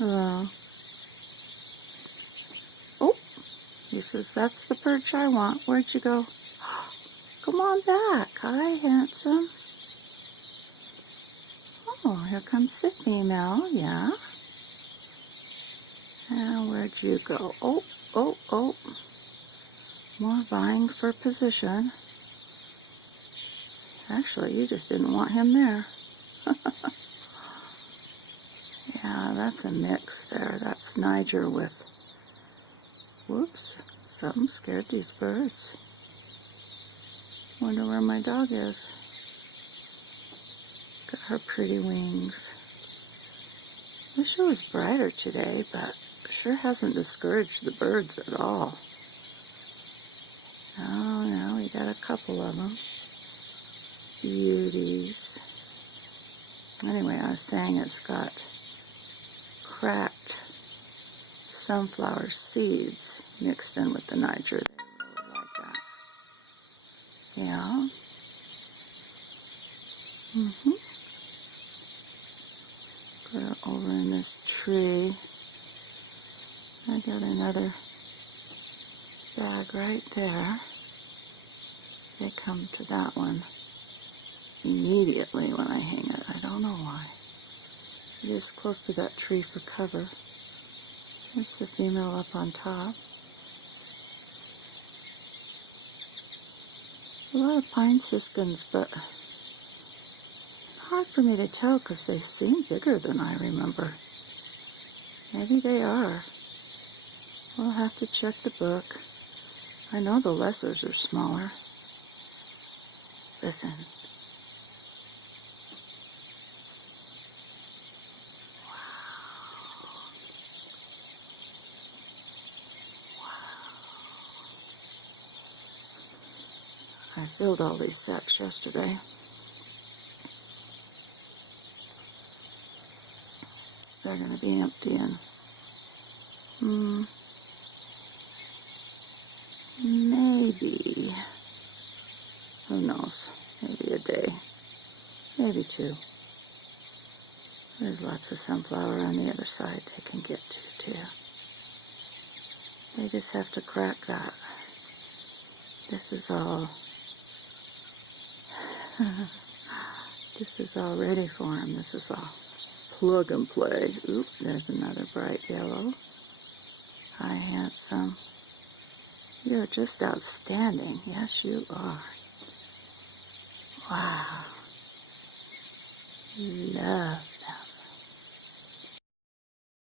Uh, oh, he says, that's the perch I want. Where'd you go? Come on back. Hi, handsome. Oh, here comes the female, yeah. And where'd you go? Oh, oh, oh. More vying for position. Actually, you just didn't want him there. Yeah, that's a mix there. That's Niger with... Whoops, something scared these birds. Wonder where my dog is. Got her pretty wings. Wish it was brighter today, but sure hasn't discouraged the birds at all. Oh no, we got a couple of them. Beauties. Anyway, I was saying it's got cracked sunflower seeds mixed in with the Niger. They really like that. Yeah. Put it over in this tree. I got another bag right there. They come to that one immediately when I hang it. I don't know why. It is close to that tree for cover. There's the female up on top. A lot of pine siskins, but hard for me to tell because they seem bigger than I remember. Maybe they are. We'll have to check the book. I know the lessers are smaller. Listen. I filled all these sacks yesterday. They're going to be emptying. Maybe. Who knows? Maybe a day. Maybe two. There's lots of sunflower on the other side they can get to, too. They just have to crack that. This is all... this is all ready for them. This is all plug and play. Oop, there's another bright yellow. Hi, handsome. You're just outstanding. Yes, you are. Wow. Love.